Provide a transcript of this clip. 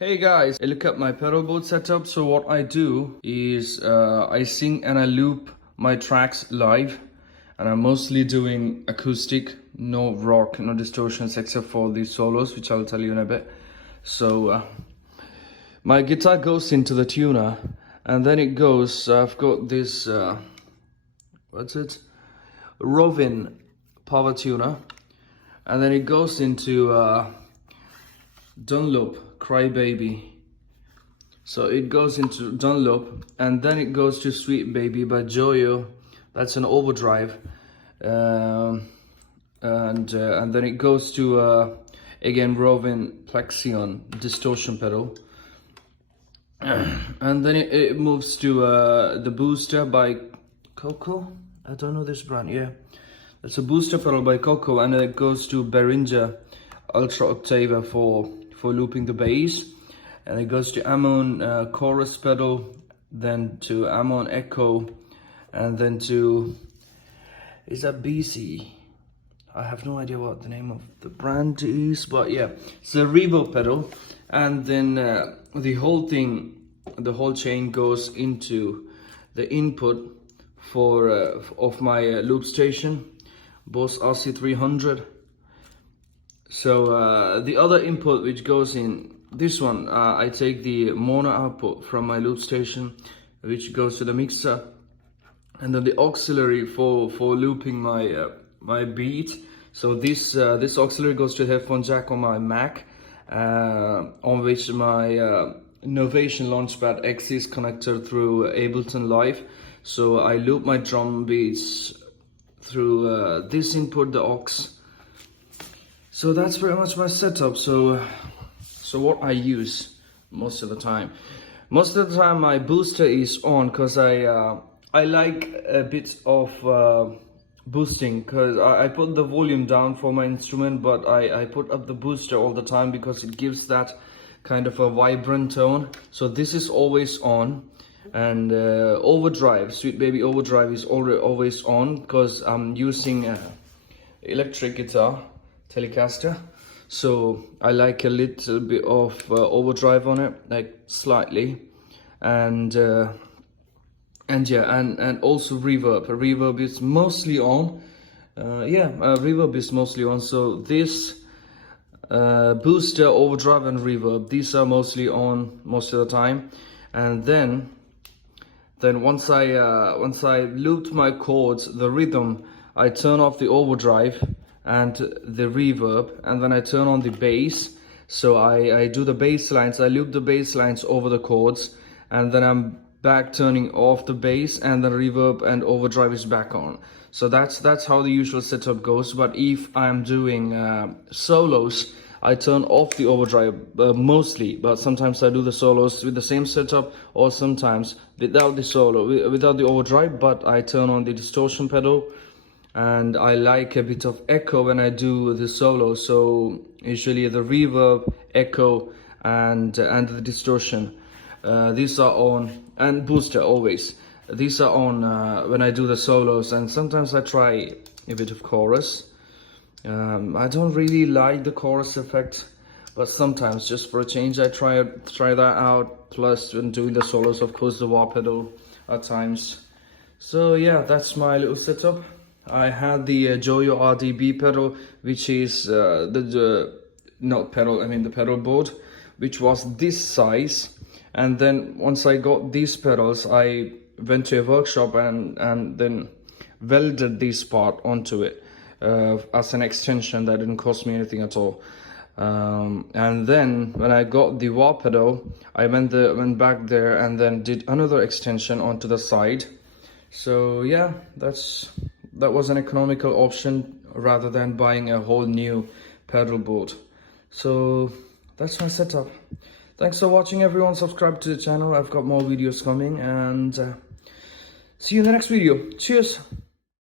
Hey guys, look at my pedal board setup. So what I do is I sing and I loop my tracks live, and I'm mostly doing acoustic, no rock, no distortions except for the solos, which I'll tell you in a bit. So my guitar goes into the tuner, and then it goes, I've got this, what's it? Rovin power tuner, and then it goes into Dunlop Crybaby. So it goes into Dunlop, and then it goes to Sweet Baby by Joyo. That's an overdrive, and then it goes to again Rovin Plexion distortion pedal, and then it moves to the Booster by Coco. I don't know this brand. Yeah, it's a booster pedal by Coco, and then it goes to Behringer Ultra Octava for looping the bass, and it goes to Amon chorus pedal, then to Amon Echo, and then to, is that BC? I have no idea what the name of the brand is, but yeah, it's a reverb pedal, and then the whole thing, the whole chain goes into the input for of my loop station, Boss RC300. So the other input which goes in this one, I take the mono output from my loop station, which goes to the mixer, and then the auxiliary for looping my my beat. So this this auxiliary goes to the headphone jack on my Mac, on which my Novation Launchpad X is connected through Ableton Live. So I loop my drum beats through this input, the aux. So that's pretty much my setup. So what I use most of the time. Most of the time my booster is on, because I like a bit of boosting, because I put the volume down for my instrument, but I put up the booster all the time because it gives that kind of a vibrant tone. So this is always on, and overdrive, Sweet Baby overdrive is always on, because I'm using electric guitar Telecaster, so I like a little bit of overdrive on it, like slightly, and yeah, and also reverb. Reverb is mostly on. Reverb is mostly on. So this booster, overdrive, and reverb, these are mostly on most of the time. And then once I looped my chords, the rhythm, I turn off the overdrive and the reverb, and then I turn on the bass. So I do the bass lines, I loop the bass lines over the chords, and then I'm back turning off the bass, and the reverb and overdrive is back on. So that's how the usual setup goes. But if I'm doing solos, I turn off the overdrive mostly, but sometimes I do the solos with the same setup, or sometimes without the without the overdrive, but I turn on the distortion pedal. And I like a bit of echo when I do the solo, so usually the reverb, echo, and the distortion, these are on, and booster always. These are on when I do the solos, and sometimes I try a bit of chorus. I don't really like the chorus effect, but sometimes, just for a change, I try that out. Plus, when doing the solos, of course, the wah pedal at times. So yeah, that's my little setup. I had the Joyo RDB pedal, which is not pedal, I mean the pedal board, which was this size. And then once I got these pedals, I went to a workshop and then welded this part onto it as an extension. That didn't cost me anything at all. And then when I got the wah pedal, I went back there and then did another extension onto the side. So yeah, that was an economical option rather than buying a whole new pedal board. So that's my setup. Thanks for watching, everyone. Subscribe to the channel. I've got more videos coming, and see you in the next video. Cheers.